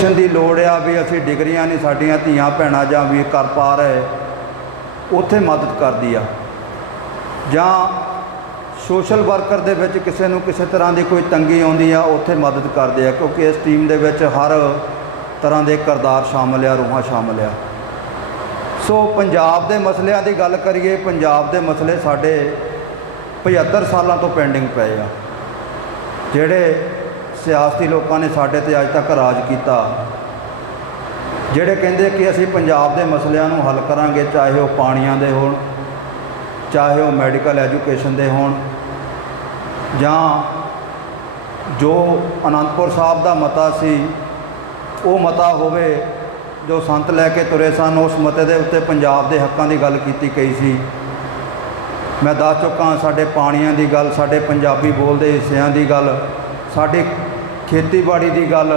Education ਦੀ ਲੋੜ ਆ ਵੀ ਅਸੀਂ ਡਿਗਰੀਆਂ ਨਹੀਂ, ਸਾਡੀਆਂ ਧੀਆਂ ਭੈਣਾਂ ਜਾਂ ਵੀ ਕਰ ਪਾ ਰਹੇ, ਉੱਥੇ ਮਦਦ ਕਰਦੀ ਆ। ਜਾਂ ਸੋਸ਼ਲ ਵਰਕਰ ਦੇ ਵਿੱਚ ਕਿਸੇ ਨੂੰ ਕਿਸੇ ਤਰ੍ਹਾਂ ਦੀ ਕੋਈ ਤੰਗੀ ਆਉਂਦੀ ਆ, ਉੱਥੇ ਮਦਦ ਕਰਦੇ ਆ, ਕਿਉਂਕਿ ਇਸ ਟੀਮ ਦੇ ਵਿੱਚ ਹਰ ਤਰ੍ਹਾਂ ਦੇ ਕਿਰਦਾਰ ਸ਼ਾਮਲ ਆ, ਰੂਹਾਂ ਸ਼ਾਮਲ ਆ। ਸੋ ਪੰਜਾਬ ਦੇ ਮਸਲਿਆਂ ਦੀ ਗੱਲ ਕਰੀਏ, ਪੰਜਾਬ ਦੇ ਮਸਲੇ ਸਾਡੇ 75 ਸਾਲਾਂ ਤੋਂ ਪੈਂਡਿੰਗ ਪਏ ਆ, ਜਿਹੜੇ ਸਿਆਸਤੀ ਲੋਕਾਂ ਨੇ ਸਾਡੇ ਤੇ ਅੱਜ ਤੱਕ ਰਾਜ ਕੀਤਾ। ਜਿਹੜੇ ਕਹਿੰਦੇ ਕਿ ਅਸੀਂ ਪੰਜਾਬ ਦੇ ਮਸਲਿਆਂ ਨੂੰ ਹੱਲ ਕਰਾਂਗੇ, ਚਾਹੇ ਉਹ ਪਾਣੀਆਂ ਦੇ ਹੋਣ, ਚਾਹੇ ਉਹ ਮੈਡੀਕਲ ਐਜੂਕੇਸ਼ਨ ਦੇ ਹੋਣ, ਜਾਂ ਜੋ ਅਨੰਦਪੁਰ ਸਾਹਿਬ ਦਾ ਮਤਾ ਸੀ, ਉਹ ਮਤਾ ਹੋਵੇ, ਜੋ ਸੰਤ ਲੈ ਕੇ ਤੁਰੇ ਸਨ, ਉਸ ਮਤੇ ਦੇ ਉੱਤੇ ਪੰਜਾਬ ਦੇ ਹੱਕਾਂ ਦੀ ਗੱਲ ਕੀਤੀ ਗਈ ਸੀ। ਮੈਂ ਦੱਸ ਚੁੱਕਾ ਸਾਡੇ ਪਾਣੀਆਂ ਦੀ ਗੱਲ, ਸਾਡੇ ਪੰਜਾਬੀ ਬੋਲਦੇ ਹਿੱਸਿਆਂ ਦੀ ਗੱਲ, ਸਾਡੇ ਖੇਤੀਬਾੜੀ ਦੀ ਗੱਲ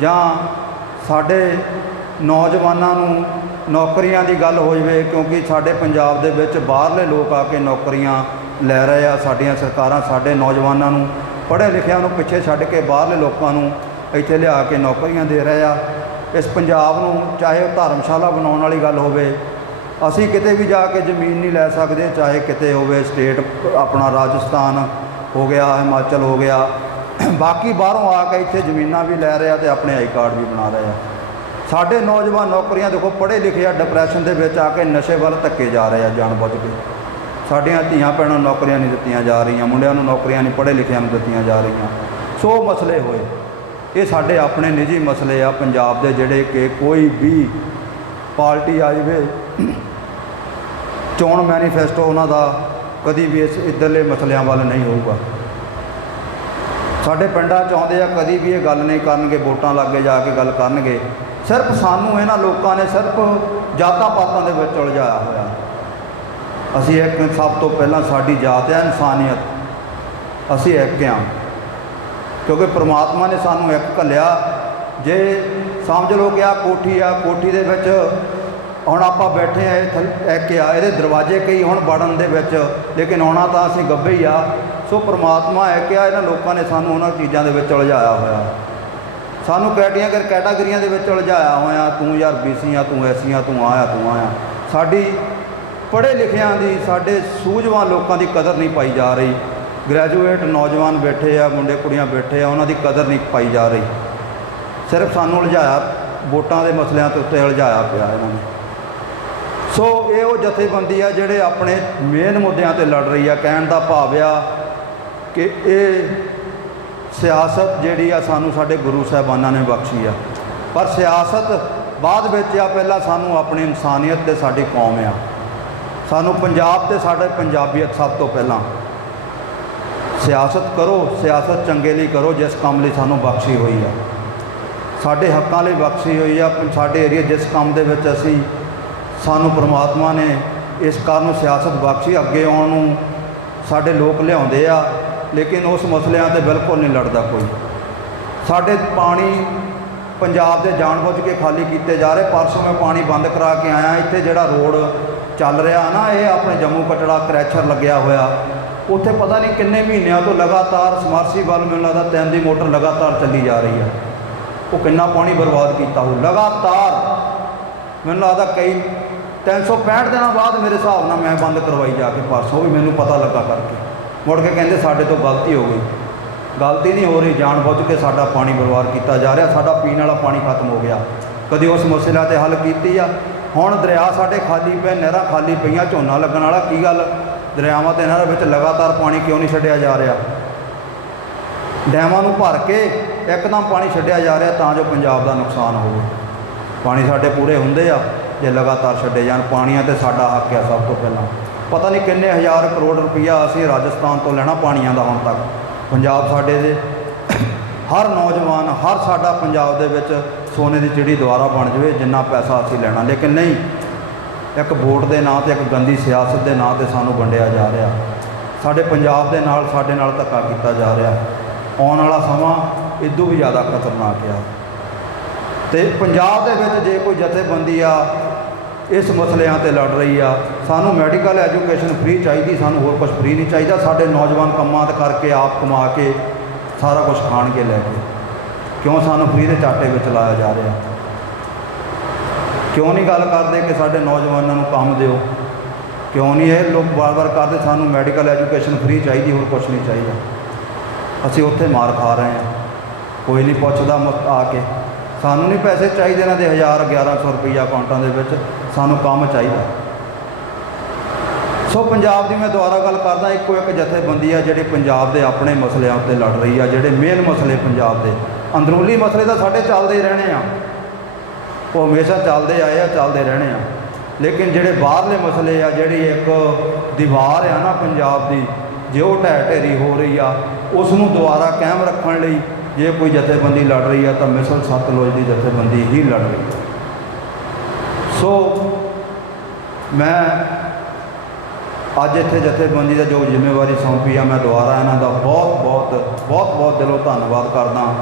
ਜਾਂ ਸਾਡੇ ਨੌਜਵਾਨਾਂ ਨੂੰ ਨੌਕਰੀਆਂ ਦੀ ਗੱਲ ਹੋ ਜਾਵੇ, ਕਿਉਂਕਿ ਸਾਡੇ ਪੰਜਾਬ ਦੇ ਵਿੱਚ ਬਾਹਰਲੇ ਲੋਕ ਆ ਕੇ ਨੌਕਰੀਆਂ ਲੈ ਰਹੇ ਆ, ਸਾਡੀਆਂ ਸਰਕਾਰਾਂ ਸਾਡੇ ਨੌਜਵਾਨਾਂ ਨੂੰ ਪੜ੍ਹੇ ਲਿਖਿਆਂ ਨੂੰ ਪਿੱਛੇ ਛੱਡ ਕੇ ਬਾਹਰਲੇ ਲੋਕਾਂ ਨੂੰ ਇੱਥੇ ਲਿਆ ਕੇ ਨੌਕਰੀਆਂ ਦੇ ਰਹੇ ਆ। ਇਸ ਪੰਜਾਬ ਨੂੰ ਚਾਹੇ ਉਹ ਧਰਮਸ਼ਾਲਾ ਬਣਾਉਣ ਵਾਲੀ ਗੱਲ ਹੋਵੇ, ਅਸੀਂ ਕਿਤੇ ਵੀ ਜਾ ਕੇ ਜ਼ਮੀਨ ਨਹੀਂ ਲੈ ਸਕਦੇ, ਚਾਹੇ ਕਿਤੇ ਹੋਵੇ ਸਟੇਟ ਆਪਣਾ ਰਾਜਸਥਾਨ ਹੋ ਗਿਆ, ਹਿਮਾਚਲ ਹੋ ਗਿਆ ਬਾਕੀ ਬਾਹਰੋਂ ਆ ਕੇ ਇੱਥੇ ਜ਼ਮੀਨਾਂ ਵੀ ਲੈ ਰਿਹਾ ਆ ਤੇ ਆਪਣੇ ਆਈ ਕਾਰਡ ਵੀ ਬਣਾ ਰਹੇ ਆ। ਸਾਡੇ ਨੌਜਵਾਨ ਨੌਕਰੀਆਂ ਦੇਖੋ, ਪੜ੍ਹੇ ਲਿਖੇ ਆ ਡਿਪਰੈਸ਼ਨ ਦੇ ਵਿੱਚ ਆ ਕੇ ਨਸ਼ੇ ਵੱਲ ਧੱਕੇ ਜਾ ਰਹੇ ਆ ਜਾਣਬੁੱਝ ਕੇ। ਸਾਡੀਆਂ ਧੀਆਂ ਭੈਣਾਂ ਨੂੰ ਨੌਕਰੀਆਂ ਨਹੀਂ ਦਿੱਤੀਆਂ ਜਾ ਰਹੀਆਂ, ਮੁੰਡਿਆਂ ਨੂੰ ਨੌਕਰੀਆਂ ਨਹੀਂ, ਪੜ੍ਹੇ ਲਿਖਿਆਂ ਨੂੰ ਦਿੱਤੀਆਂ ਜਾ ਰਹੀਆਂ। ਸੋ ਮਸਲੇ ਹੋਏ। ਇਹ ਸਾਡੇ ਆਪਣੇ ਨਿੱਜੀ ਮਸਲੇ ਆ, ਪੰਜਾਬ ਦੇ ਜਿਹੜੇ ਕਿ ਕੋਈ ਵੀ ਪਾਰਟੀ ਆ ਜਾਵੇ ਚੋਣ ਮੈਨੀਫੈਸਟੋ ਉਹਨਾਂ ਦਾ ਕਦੀ ਵੀ ਇਸ ਇੱਧਰਲੇ ਮਸਲਿਆਂ ਵੱਲ ਨਹੀਂ ਹੋਊਗਾ। ਸਾਡੇ ਪਿੰਡਾਂ ਚ ਆਉਂਦੇ ਆ, ਕਦੀ ਵੀ ਇਹ ਗੱਲ ਨਹੀਂ ਕਰਨਗੇ, ਵੋਟਾਂ ਲੱਗੇ ਜਾ ਕੇ ਗੱਲ ਕਰਨਗੇ। ਸਿਰਫ ਸਾਨੂੰ ਇਹਨਾਂ ਲੋਕਾਂ ਨੇ ਸਿਰਫ ਜਾਤਾਂ ਪਾਤਾਂ ਦੇ ਵਿੱਚ ਉਲਝਾਇਆ ਹੋਇਆ। ਅਸੀਂ ਇੱਕ ਸਭ ਤੋਂ ਪਹਿਲਾਂ ਸਾਡੀ ਜਾਤ ਹੈ, ਇਨਸਾਨੀਅਤ। ਅਸੀਂ ਇੱਕ ਹਾਂ। ਕਿਉਂਕਿ ਪ੍ਰਮਾਤਮਾ ਨੇ ਸਾਨੂੰ ਇੱਕ ਘੱਲਿਆ। ਜੇ ਸਮਝ ਲਓ ਕਿ ਆ ਕੋਠੀ ਆ, ਕੋਠੀ ਦੇ ਵਿੱਚ ਹੁਣ ਆਪਾਂ ਬੈਠੇ ਆ ਇਹ ਥੱਲ- ਇੱਕ ਆ, ਇਹਦੇ ਦਰਵਾਜ਼ੇ ਕਈ ਹੁਣ ਵੜਨ ਦੇ ਵਿੱਚ, ਲੇਕਿਨ ਆਉਣਾ ਤਾਂ ਅਸੀਂ ਗੱਭੇ ਹੀ ਆ। ਸੋ ਪ੍ਰਮਾਤਮਾ ਇੱਕ ਆ ਇਹਨਾਂ ਲੋਕਾਂ ਨੇ ਸਾਨੂੰ ਉਹਨਾਂ ਚੀਜ਼ਾਂ ਦੇ ਵਿੱਚ ਉਲਝਾਇਆ ਹੋਇਆ। ਸਾਨੂੰ ਕੈਟੀਆਂ ਕਰ ਕੈਟਾਗਰੀਆਂ ਦੇ ਵਿੱਚ ਉਲਝਾਇਆ ਹੋਇਆ, ਤੂੰ ਯਾਰ ਬੀਸੀ ਆ, ਤੂੰ ਐਸੀ ਆ, ਤੂੰ ਆਇਆ ਤੂੰ ਆਇਆ ਸਾਡੀ ਪੜ੍ਹੇ ਲਿਖਿਆਂ ਦੀ, ਸਾਡੇ ਸੂਝਵਾਨ ਲੋਕਾਂ ਦੀ ਕਦਰ ਨਹੀਂ ਪਾਈ ਜਾ ਰਹੀ। ਗ੍ਰੈਜੂਏਟ ਨੌਜਵਾਨ ਬੈਠੇ ਆ, ਮੁੰਡੇ ਕੁੜੀਆਂ ਬੈਠੇ ਆ, ਉਹਨਾਂ ਦੀ ਕਦਰ ਨਹੀਂ ਪਾਈ ਜਾ ਰਹੀ। ਸਿਰਫ ਸਾਨੂੰ ਉਲਝਾਇਆ, ਵੋਟਾਂ ਦੇ ਮਸਲਿਆਂ ਤੇ ਉੱਤੇ ਉਲਝਾਇਆ ਪਿਆ ਇਹਨਾਂ ਨੇ। ਸੋ ਇਹ ਉਹ ਜਥੇਬੰਦੀ ਆ ਜਿਹੜੇ ਆਪਣੇ ਮੇਨ ਮੁੱਦਿਆਂ ਤੇ ਲੜ ਰਹੀ ਆ, ਕਹਿਣ ਦਾ ਭਾਵ ਆ ਕਿ ਇਹ ਸਿਆਸਤ ਜਿਹੜੀ ਆ ਸਾਨੂੰ ਸਾਡੇ ਗੁਰੂ ਸਾਹਿਬਾਨਾਂ ਨੇ ਬਖਸ਼ੀ ਆ। ਪਰ ਸਿਆਸਤ ਬਾਅਦ ਵਿੱਚ ਆ, ਪਹਿਲਾਂ ਸਾਨੂੰ ਆਪਣੀ ਇਨਸਾਨੀਅਤ ਤੇ ਸਾਡੀ ਕੌਮ ਆ। ਸਾਨੂੰ ਪੰਜਾਬ ਤੇ ਸਾਡੇ ਪੰਜਾਬੀਅਤ ਸਭ ਤੋਂ ਪਹਿਲਾਂ। ਸਿਆਸਤ ਕਰੋ, ਸਿਆਸਤ ਚੰਗੇ ਲਈ ਕਰੋ, ਜਿਸ ਕੰਮ ਲਈ ਸਾਨੂੰ ਬਖਸ਼ੀ ਹੋਈ ਆ। ਸਾਡੇ ਹੱਕਾਂ ਲਈ ਬਖਸ਼ੀ ਹੋਈ ਆ ਸਾਡੇ ਏਰੀਆ ਜਿਸ ਕੰਮ ਦੇ ਵਿੱਚ ਅਸੀਂ ਸਾਨੂੰ ਪ੍ਰਮਾਤਮਾ ਨੇ ਇਸ ਕਾਰਨ ਨੂੰ ਸਿਆਸਤ ਬਖਸ਼ੀ, ਅੱਗੇ ਆਉਣ ਨੂੰ ਸਾਡੇ ਲੋਕ ਲਿਆਉਂਦੇ ਆ। ਲੇਕਿਨ ਉਸ ਮਸਲਿਆਂ ਤੇ ਬਿਲਕੁਲ ਨਹੀਂ ਲੜਦਾ ਕੋਈ। ਸਾਡੇ ਪਾਣੀ ਪੰਜਾਬ ਦੇ ਜਾਣਬੁੱਝ ਕੇ ਖਾਲੀ ਕੀਤੇ ਜਾ ਰਹੇ, ਪਰਸੋਂ ਮੈਂ ਪਾਣੀ ਬੰਦ ਕਰਾ ਕੇ ਆਇਆ, ਇੱਥੇ ਜਿਹੜਾ ਰੋਡ ਚੱਲ ਰਿਹਾ ਨਾ, ਇਹ ਆਪਣੇ ਜੰਮੂ ਕਟੜਾ ਕਰੈਚਰ ਲੱਗਿਆ ਹੋਇਆ। ਉੱਥੇ ਪਤਾ ਨਹੀਂ ਕਿੰਨੇ ਮਹੀਨਿਆਂ ਤੋਂ ਲਗਾਤਾਰ ਸਮਰਸੀਬਲ ਮੈਨੂੰ ਲੱਗਦਾ ਤਿੰਨ ਦੀ ਮੋਟਰ ਲਗਾਤਾਰ ਚੱਲੀ ਜਾ ਰਹੀ ਹੈ ਉਹ ਕਿੰਨਾ ਪਾਣੀ ਬਰਬਾਦ ਕੀਤਾ ਹੋ ਲਗਾਤਾਰ, ਮੈਨੂੰ ਲੱਗਦਾ ਕਈ 365 ਦਿਨਾਂ ਬਾਅਦ ਮੇਰੇ ਹਿਸਾਬ ਨਾਲ ਮੈਂ ਬੰਦ ਕਰਵਾਈ ਜਾ ਕੇ, ਪਰਸੋਂ ਵੀ ਮੈਨੂੰ ਪਤਾ ਲੱਗਾ ਕਰਕੇ। ਮੁੜ ਕੇ ਕਹਿੰਦੇ ਸਾਡੇ ਤੋਂ ਗਲਤੀ ਹੋ ਗਈ। ਗਲਤੀ ਨਹੀਂ ਹੋ ਰਹੀ, ਜਾਣ ਬੁੱਝ ਕੇ ਸਾਡਾ ਪਾਣੀ ਬਰਬਾਦ ਕੀਤਾ ਜਾ ਰਿਹਾ, ਸਾਡਾ ਪੀਣ ਵਾਲਾ ਪਾਣੀ ਖਤਮ ਹੋ ਗਿਆ। ਕਦੇ ਉਸ ਮਸਲਾ ਤੇ ਹੱਲ ਕੀਤੀ ਆ? ਹੁਣ ਦਰਿਆ ਸਾਡੇ ਖਾਲੀ ਪਏ, ਨਹਿਰਾਂ ਖਾਲੀ ਪਈਆਂ, ਝੋਨਾ ਲੱਗਣ ਵਾਲਾ, ਕੀ ਗੱਲ? ਦਰਿਆਵਾਂ ਤੇ ਨਹਿਰਾਂ ਵਿੱਚ ਲਗਾਤਾਰ ਪਾਣੀ ਕਿਉਂ ਨਹੀਂ ਛੱਡਿਆ ਜਾ ਰਿਹਾ? ਡੈਮਾਂ ਨੂੰ ਭਰ ਕੇ ਇੱਕਦਮ ਪਾਣੀ ਛੱਡਿਆ ਜਾ ਰਿਹਾ ਤਾਂ ਜੋ ਪੰਜਾਬ ਦਾ ਨੁਕਸਾਨ ਹੋਵੇ। ਪਾਣੀ ਸਾਡੇ ਪੂਰੇ ਹੁੰਦੇ ਆ, ਜੇ ਲਗਾਤਾਰ ਛੱਡੇ ਜਾਣ, ਪਾਣੀਆਂ ਤੇ ਸਾਡਾ ਹੱਕ ਆ ਸਭ ਤੋਂ ਪਹਿਲਾਂ। ਪਤਾ ਨਹੀਂ ਕਿੰਨੇ ਹਜ਼ਾਰ ਕਰੋੜ ਰੁਪਈਆ ਅਸੀਂ ਰਾਜਸਥਾਨ ਤੋਂ ਲੈਣਾ ਪਾਣੀਆਂ ਦਾ ਹੁਣ ਤੱਕ। ਪੰਜਾਬ ਸਾਡੇ ਦੇ ਹਰ ਨੌਜਵਾਨ, ਹਰ ਸਾਡਾ ਪੰਜਾਬ ਦੇ ਵਿੱਚ ਸੋਨੇ ਦੀ ਚਿੜੀ ਦੁਆਰਾ ਬਣ ਜਾਵੇ, ਜਿੰਨਾ ਪੈਸਾ ਅਸੀਂ ਲੈਣਾ। ਲੇਕਿਨ ਨਹੀਂ, ਇੱਕ ਵੋਟ ਦੇ ਨਾਂ ਤੇ, ਇੱਕ ਗੰਦੀ ਸਿਆਸਤ ਦੇ ਨਾਂ ਤੇ ਸਾਨੂੰ ਵੰਡਿਆ ਜਾ ਰਿਹਾ। ਸਾਡੇ ਪੰਜਾਬ ਦੇ ਨਾਲ, ਸਾਡੇ ਨਾਲ ਧੱਕਾ ਕੀਤਾ ਜਾ ਰਿਹਾ। ਆਉਣ ਵਾਲਾ ਸਮਾਂ ਇਦੋਂ ਵੀ ਜ਼ਿਆਦਾ ਖਤਰਨਾਕ ਆ। ਤੇ ਪੰਜਾਬ ਦੇ ਵਿੱਚ ਜੇ ਕੋਈ ਜਥੇਬੰਦੀ ਆ ਇਸ ਮਸਲਿਆਂ ਤੇ ਲੜ ਰਹੀ ਆ। ਸਾਨੂੰ ਮੈਡੀਕਲ ਐਜੂਕੇਸ਼ਨ ਫ੍ਰੀ ਚਾਹੀਦੀ, ਸਾਨੂੰ ਹੋਰ ਕੁਝ ਫ੍ਰੀ ਨਹੀਂ ਚਾਹੀਦਾ। ਸਾਡੇ ਨੌਜਵਾਨ ਕੰਮਾਂ ਤੇ ਕਰਕੇ ਆਪ ਕਮਾ ਕੇ ਸਾਰਾ ਕੁਝ ਖਾਣਗੇ ਲੈ ਕੇ। ਕਿਉਂ ਸਾਨੂੰ ਫ੍ਰੀ ਦੇ ਚਾਟੇ ਵਿੱਚ ਲਾਇਆ ਜਾ ਰਿਹਾ? ਕਿਉਂ ਨਹੀਂ ਗੱਲ ਕਰਦੇ ਕਿ ਸਾਡੇ ਨੌਜਵਾਨਾਂ ਨੂੰ ਕੰਮ ਦਿਓ? ਕਿਉਂ ਨਹੀਂ ਇਹ ਲੋਕ ਵਾਰ-ਵਾਰ ਕਰਦੇ ਸਾਨੂੰ ਮੈਡੀਕਲ ਐਜੂਕੇਸ਼ਨ ਫ੍ਰੀ ਚਾਹੀਦੀ, ਹੋਰ ਕੁਝ ਨਹੀਂ ਚਾਹੀਦਾ। ਅਸੀਂ ਉੱਥੇ ਮਾਰ ਖਾ ਰਹੇ ਹਾਂ। ਕੋਈ ਨਹੀਂ ਪੁੱਛਦਾ ਮੁੱਤ ਆ ਕੇ। ਸਾਨੂੰ ਨਹੀਂ ਪੈਸੇ ਚਾਹੀਦੇ ਇਹਨਾਂ ਦੇ 1000 1100 ਰੁਪਈਆ ਅਕਾਊਂਟਾਂ ਦੇ ਵਿੱਚ, ਸਾਨੂੰ ਕੰਮ ਚਾਹੀਦਾ। ਸੋ ਪੰਜਾਬ ਦੀ ਮੈਂ ਦੁਬਾਰਾ ਗੱਲ ਕਰਦਾ, ਇੱਕੋ ਇੱਕ ਜਥੇਬੰਦੀ ਆ ਜਿਹੜੀ ਪੰਜਾਬ ਦੇ ਆਪਣੇ ਮਸਲਿਆਂ ਉੱਤੇ ਲੜ ਰਹੀ ਆ, ਜਿਹੜੇ ਮੇਨ ਮਸਲੇ ਪੰਜਾਬ ਦੇ। ਅੰਦਰੂਨੀ ਮਸਲੇ ਤਾਂ ਸਾਡੇ ਚੱਲਦੇ ਹੀ ਰਹਿਣੇ ਆ। ਉਹ ਹਮੇਸ਼ਾ ਚੱਲਦੇ ਆਏ ਆ, ਚੱਲਦੇ ਰਹਿਣੇ ਆ। ਲੇਕਿਨ ਜਿਹੜੇ ਬਾਹਰਲੇ ਮਸਲੇ ਆ, ਜਿਹੜੀ ਇੱਕ ਦੀਵਾਰ ਆ ਨਾ ਪੰਜਾਬ ਦੀ, ਜੇ ਉਹ ਢਹਿ ਢੇਰੀ ਹੋ ਰਹੀ ਆ ਉਸ ਨੂੰ ਦੁਬਾਰਾ ਕਾਇਮ ਰੱਖਣ ਲਈ ਜੇ ਕੋਈ ਜਥੇਬੰਦੀ ਲੜ ਰਹੀ ਆ ਤਾਂ ਮਿਸਲ ਸਤਲੁਜ ਦੀ ਜਥੇਬੰਦੀ ਹੀ ਲੜ ਰਹੀ ਆ। ਸੋ, ਮੈਂ ਅੱਜ ਇੱਥੇ ਜਥੇਬੰਦੀ ਦਾ ਜੋ ਜ਼ਿੰਮੇਵਾਰੀ ਸੌਂਪੀ ਆ, ਮੈਂ ਦੁਬਾਰਾ ਇਹਨਾਂ ਦਾ ਬਹੁਤ ਬਹੁਤ ਬਹੁਤ ਬਹੁਤ ਦਿਲੋਂ ਧੰਨਵਾਦ ਕਰਦਾ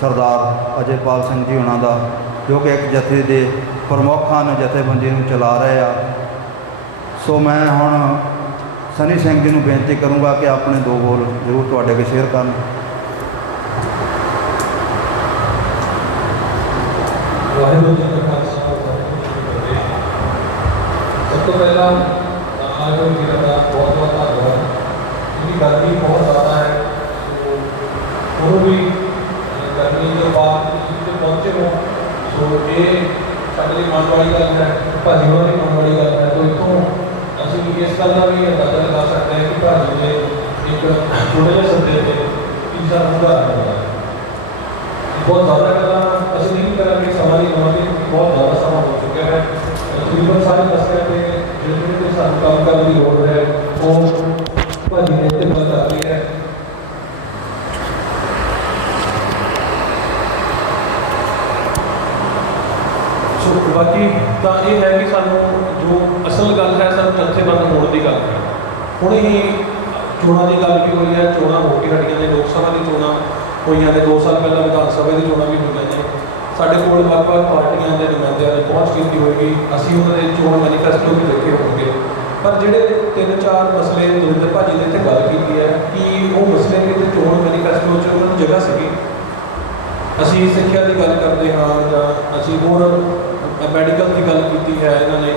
ਸਰਦਾਰ ਅਜੇਪਾਲ ਸਿੰਘ ਜੀ ਉਹਨਾਂ ਦਾ, ਜੋ ਕਿ ਇੱਕ ਜਥੇ ਦੇ ਪ੍ਰਮੁੱਖ ਹਨ ਜਥੇਬੰਦੀ ਨੂੰ ਚਲਾ ਰਹੇ ਆ। ਸੋ ਮੈਂ ਹੁਣ ਸਨੀ ਸਿੰਘ ਜੀ ਨੂੰ ਬੇਨਤੀ ਕਰੂੰਗਾ ਕਿ ਆਪਣੇ ਦੋ ਬੋਲ ਜ਼ਰੂਰ ਤੁਹਾਡੇ ਅੱਗੇ ਸ਼ੇਅਰ ਕਰਨ। ਵਾਹਿਗੁਰੂ ਜੀ ਕਾ ਖਾਲਸਾ ਵਾਹਿਗੁਰੂ ਜੀ ਕੀ ਫਤਿਹ ਸਭ ਤੋਂ ਪਹਿਲਾਂ ਆਗਮ ਜੀ ਦਾ ਬਹੁਤ ਬਹੁਤ ਧੰਨਵਾਦ ਇਹਦੀ ਗਰਮੀ ਬਹੁਤ ਜ਼ਿਆਦਾ ਹੈ ਸੋ ਉਹ ਵੀ ਅਹ, ਗਰਮੀ ਤੋਂ ਬਾਅਦ ਤੁਸੀਂ ਤੇ ਪਹੁੰਚੇ ਹੋ ਸੋ ਇਹ ਸਾਡੇ ਲਈ ਮਨ ਵਾਲੀ ਗੱਲ ਹੈ ਭਾਜੀ ਹੋਰਾਂ ਦੀ ਮਨ ਵਾਲੀ ਗੱਲ ਹੈ ਤੋਂ ਇੱਥੋਂ ਅਸੀਂ ਇਸ ਗੱਲ ਦਾ ਵੀ ਅੰਦਾਜ਼ਾ ਲਗਾ ਸਕਦੇ ਹਾਂ ਕਿ ਭਾਜੀ ਨੇ ਇੱਕ ਛੋਟੇ ਜਿਹੇ ਸੱਦੇ ਤੇ ਤੀਸਰਾ ਪੂਰਾ ਕਰਨਾ ਹੈ ਬਹੁਤ ਜ਼ਿਆਦਾ ਗੱਲਾਂ ਅਸੀਂ ਨਹੀਂ ਕਰਾਂਗੇ ਸਮਾਂ ਦੀ ਕਮਾਂਗੇ ਬਹੁਤ ਜ਼ਿਆਦਾ ਸਮਾਂ ਹੋ ਚੁੱਕਿਆ ਹੈ। ਤਕਰੀਬਨ ਸਾਰੇ ਮਸਲੇ ਤੇ ਜਿਹੜੇ ਤੇ ਸਾਨੂੰ ਕੰਮ ਕਰਨ ਦੀ ਲੋੜ ਹੈ, ਉਹ ਭਾਜੀ ਨੇ ਤੇ ਗੱਲ ਕਰ ਰਹੀ ਹੈ। ਸੋ ਬਾਕੀ ਤਾਂ ਇਹ ਹੈ ਕਿ ਸਾਨੂੰ ਜੋ ਅਸਲ ਗੱਲ ਹੈ, ਸਾਨੂੰ ਜਥੇਬੰਦ ਹੋਣ ਦੀ ਗੱਲ ਹੈ। ਹੁਣ ਹੀ ਚੋਣਾਂ ਦੀ ਗੱਲ ਵੀ ਹੋਈ ਹੈ, ਚੋਣਾਂ ਹੋ ਕੇ ਹਟੀਆਂ ਨੇ, ਲੋਕ ਸਭਾ ਦੀ ਚੋਣਾਂ ਹੋਈਆਂ ਨੇ 2 ਸਾਲ ਪਹਿਲਾਂ ਵਿਧਾਨ ਸਭਾ ਦੀ ਚੋਣਾਂ ਵੀ ਹੋਈਆਂ ਨੇ। ਸਾਡੇ ਕੋਲ ਵੱਖ-ਵੱਖ ਪਾਰਟੀਆਂ ਦੇ ਨੁਮਾਇੰਦਿਆਂ ਨੇ ਪਹੁੰਚ ਕੀਤੀ ਹੋਏਗੀ। ਅਸੀਂ ਉਹਨਾਂ ਦੇ ਚੋਣ ਮੈਨੀਫੈਸਟੋ ਵੀ ਦੇਖੇ ਹੋਣਗੇ। ਪਰ ਜਿਹੜੇ ਤਿੰਨ ਚਾਰ ਮਸਲੇ ਦਵਿੰਦਰ ਭਾਜੀ ਨੇ ਇੱਥੇ ਗੱਲ ਕੀਤੀ ਹੈ, ਕਿ ਉਹ ਮਸਲੇ ਕਿਤੇ ਚੋਣ ਮੈਨੀਫੈਸਟੋ 'ਚ ਉਹਨਾਂ ਨੂੰ ਜਗ੍ਹਾ ਸੀਗੀ? ਅਸੀਂ ਸਿੱਖਿਆ ਦੀ ਗੱਲ ਕਰਦੇ ਹਾਂ ਜਾਂ ਅਸੀਂ ਹੋਰ ਮੈਡੀਕਲ ਦੀ ਗੱਲ ਕੀਤੀ ਹੈ ਇਹਨਾਂ ਨੇ।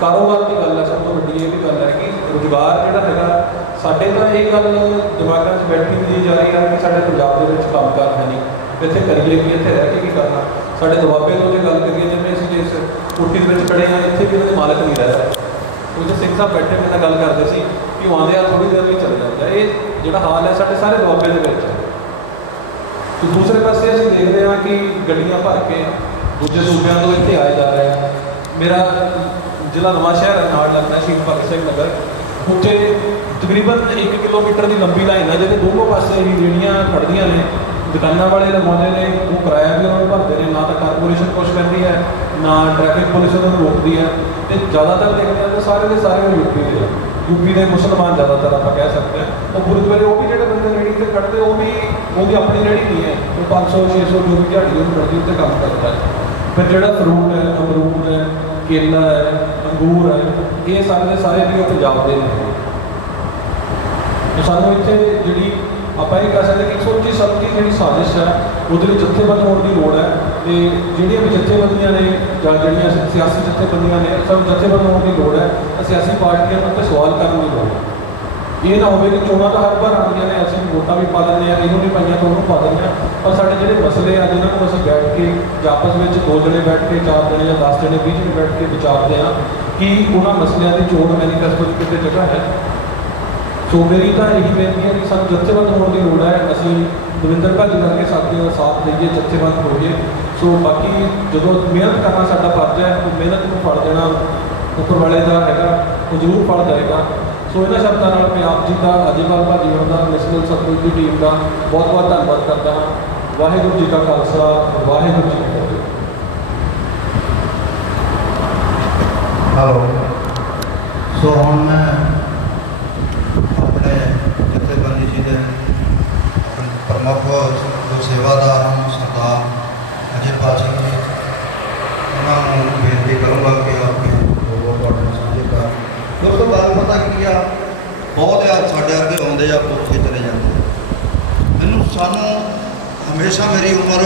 ਕਾਰੋਬਾਰ ਦੀ ਗੱਲ ਹੈ, ਸਭ ਤੋਂ ਵੱਡੀ ਇਹ ਵੀ ਗੱਲ ਹੈ ਕਿ ਰੁਜ਼ਗਾਰ ਜਿਹੜਾ ਹੈਗਾ, ਸਾਡੇ ਤਾਂ ਇਹ ਗੱਲ ਦਿਮਾਗਾਂ 'ਚ ਬੈਠੀ ਹੋਈ ਜਾ ਰਹੀ ਹੈ ਕਿ ਸਾਡੇ ਪੰਜਾਬ ਦੇ ਵਿੱਚ ਕੰਮਕਾਰ ਹੈ ਨਹੀਂ। ਇੱਥੇ ਕਰੀਏ ਕੀ ਇੱਥੇ ਰਹਿ ਕੇ ਕੀ ਕਰਨਾ? ਸਾਡੇ ਦੁਆਬੇ ਤੋਂ ਜੇ ਗੱਲ ਕਰੀਏ, ਜਿਵੇਂ ਅਸੀਂ ਜਿਸ ਕੋਠੀ ਦੇ ਵਿੱਚ ਖੜੇ ਹਾਂ, ਇੱਥੇ ਵੀ ਉਹਨਾਂ ਦੇ ਮਾਲਕ ਨਹੀਂ ਰਹਿ ਰਹੇ ਉਹਦੇ ਸਿੰਘ ਸਾਹਿਬ ਬੈਠੇ ਮੇਰੇ ਨਾਲ ਗੱਲ ਕਰਦੇ ਸੀ ਕਿ ਉਹ ਆਉਂਦੇ ਆ ਥੋੜੀ ਦੇਰ ਲਈ ਚੱਲ ਜਾਂਦਾ ਇਹ ਜਿਹੜਾ ਹਾਲ ਹੈ, ਸਾਡੇ ਸਾਰੇ ਦੁਆਬੇ ਦੇ ਵਿੱਚ ਹੈ। ਤੇ ਦੂਸਰੇ ਪਾਸੇ ਅਸੀਂ ਦੇਖਦੇ ਹਾਂ ਕਿ ਗੱਡੀਆਂ ਭਰ ਕੇ ਦੂਜੇ ਸੂਬਿਆਂ ਤੋਂ ਇੱਥੇ ਆਏ ਜਾ ਰਹੇ ਆ। ਮੇਰਾ ਜ਼ਿਲ੍ਹਾ ਨਵਾਂ ਸ਼ਹਿਰ ਹੈ, ਨਾਲ ਲੱਗਦਾ ਸ਼ਹੀਦ ਭਗਤ ਸਿੰਘ ਨਗਰ। ਉੱਥੇ ਤਕਰੀਬਨ 1 ਕਿਲੋਮੀਟਰ ਦੀ ਲੰਬੀ ਲਾਈਨ ਹੈ, ਜਿਹਦੇ ਦੋਨੋਂ ਪਾਸੇ ਹੀ ਰੇੜੀਆਂ ਖੜਦੀਆਂ ਨੇ। ਦੁਕਾਨਾਂ ਵਾਲੇ ਲਗਾਉਂਦੇ ਨੇ, ਉਹ ਕਿਰਾਇਆ ਵੀ ਉਹਨਾਂ ਨੂੰ ਭਰਦੇ ਨੇ, ਨਾ ਤਾਂ ਕਾਰਪੋਰੇਸ਼ਨ ਕੁਛ ਕਹਿੰਦੀ ਹੈ, ਨਾ ਟ੍ਰੈਫਿਕ ਪੁਲਿਸ ਉਹਨਾਂ ਨੂੰ ਰੋਕਦੀ ਹੈ। ਤੇ ਜ਼ਿਆਦਾਤਰ ਦੇਖਦੇ ਹਾਂ ਤਾਂ ਸਾਰੇ ਦੇ ਸਾਰੇ ਉਹ ਯੂਪੀ ਦੇ ਆ। ਯੂਪੀ ਦੇ ਮੁਸਲਮਾਨ ਜ਼ਿਆਦਾਤਰ ਆਪਾਂ ਕਹਿ ਸਕਦੇ ਹਾਂ। ਉਹ ਗੁਰਦੁਆਰੇ, ਉਹ ਵੀ ਜਿਹੜੇ ਬੰਦੇ ਰੇੜੀ ਤੇ ਖੜਦੇ ਉਹ ਵੀ, ਉਹਦੀ ਆਪਣੀ ਰੇੜੀ ਨਹੀਂ ਹੈ। ਉਹ 500 600 ਜੋ ਵੀ ਦਿਹਾੜੀ ਉਹ ਮਿਲਦੀ ਉੱਤੇ ਕੰਮ ਕਰਦਾ ਹੈ। ਫਿਰ ਜਿਹੜਾ ਫਰੂਟ ਹੈ, ਅਮਰੂਦ ਹੈ, ਕੇਲਾ ਹੈ, ਅੰਗੂਰ ਹੈ, ਇਹ ਸਾਰੇ ਦੇ ਸਾਰੇ ਵੀ ਉਹ ਪੰਜਾਬ ਦੇ ਨੇ। ਸਾਨੂੰ ਇੱਥੇ ਜਿਹੜੀ ਆਪਾਂ ਇਹ ਕਹਿ ਸਕਦੇ ਕਿ ਸੋਚੀ ਸਮਝੀ ਜਿਹੜੀ ਸਾਜ਼ਿਸ਼ ਹੈ, ਉਹਦੇ ਲਈ ਜਥੇਬੰਦ ਹੋਣ ਦੀ ਲੋੜ ਹੈ ਤੇ ਜਿਹੜੀਆਂ ਵੀ ਜਥੇਬੰਦੀਆਂ ਨੇ ਜਾਂ ਜਿਹੜੀਆਂ ਸਿਆਸੀ ਜਥੇਬੰਦੀਆਂ ਨੇ, ਸਭ ਜਥੇਬੰਦ ਹੋਣ ਦੀ ਲੋੜ ਹੈ ਸਿਆਸੀ ਪਾਰਟੀਆਂ ਨੂੰ ਤੇ ਸਵਾਲ ਕਰਨ ਦੀ ਲੋੜ ਹੈ। ਇਹ ਨਾ ਹੋਵੇ ਕਿ ਚੋਣਾਂ ਤਾਂ ਹਰ ਵਾਰ ਆਉਂਦੀਆਂ ਨੇ, ਅਸੀਂ ਵੋਟਾਂ ਵੀ ਪਾ ਦਿੰਦੇ ਆ ਇਹਨੂੰ ਨਹੀਂ ਪਾਈਆਂ ਤਾਂ ਉਹਨੂੰ ਪਾ ਦਿੰਦੇ ਆ ਪਰ ਸਾਡੇ ਜਿਹੜੇ ਮਸਲੇ ਆ, ਜਿਨ੍ਹਾਂ ਨੂੰ ਅਸੀਂ ਬੈਠ ਕੇ ਜਾਂ ਆਪਸ ਵਿੱਚ ਦੋ ਜਣੇ ਬੈਠ ਕੇ, ਚਾਰ ਜਣੇ ਜਾਂ 10 ਜਣੇ 20 ਜਣੇ ਬੈਠ ਕੇ ਵਿਚਾਰਦੇ ਆ ਕਿ ਉਹਨਾਂ ਮਸਲਿਆਂ ਦੀ ਚੋਣ ਮੈਨੀਫੈਸਟੋ 'ਚ ਕਿਤੇ ਜਗ੍ਹਾ ਹੈ। ਸੋ ਮੇਰੀ ਤਾਂ ਇਹੀ ਬੇਨਤੀ ਹੈ ਕਿ ਸਾਨੂੰ ਜਥੇਬੰਦ ਹੋਣ ਦੀ ਲੋੜ ਹੈ। ਅਸੀਂ ਦਵਿੰਦਰ ਭਾਜੀ ਕਰਕੇ ਸਾਥੀਆਂ ਦਾ ਸਾਥ ਦਈਏ, ਜੱਥੇਬੰਦ ਹੋਈਏ। ਸੋ ਬਾਕੀ ਜਦੋਂ ਮਿਹਨਤ ਕਰਨਾ ਸਾਡਾ ਫਰਜ਼ ਹੈ, ਉਹ ਮਿਹਨਤ ਨੂੰ ਫਲ ਦੇਣਾ ਉੱਪਰ ਵਾਲੇ ਦਾ ਹੈਗਾ, ਉਹ ਜ਼ਰੂਰ ਫਲ ਦੇਗਾ ਸੋ ਇਹਨਾਂ ਸ਼ਬਦਾਂ ਨਾਲ ਮੈਂ ਆਪ ਜੀ ਦਾ ਅਜੇਵਾਲ ਭਾਜੀ ਹੋਣ ਦਾ ਨੈਸ਼ਨਲ ਸਤਲੁਜ ਦੀ ਟੀਮ ਦਾ ਬਹੁਤ ਬਹੁਤ ਧੰਨਵਾਦ ਕਰਦਾ ਹਾਂ। ਵਾਹਿਗੁਰੂ ਜੀ ਕਾ ਖਾਲਸਾ, ਵਾਹਿਗੁਰੂ ਜੀ ਕੀ ਫਤਿਹ। ਹੈਲੋ ਸੋ ਹੁਣ ਮੈਂ ਮੁੱਖ ਸੇਵਾਦਾਰ ਸਰਦਾਰ ਅਜੇ ਪਾਸ਼ਾ ਜੀ ਉਹਨਾਂ ਨੂੰ ਬੇਨਤੀ ਕਰੂੰਗਾ ਕਿ ਆਪਣੇ ਤੋਂ ਬਾਅਦ ਪਤਾ ਕੀ ਆ? ਬਹੁਤ ਆ, ਸਾਡੇ ਅੱਗੇ ਆਉਂਦੇ ਆ, ਉੱਥੇ ਚਲੇ ਜਾਂਦੇ ਮੈਨੂੰ ਸਾਨੂੰ ਹਮੇਸ਼ਾ ਮੇਰੀ ਉਮਰ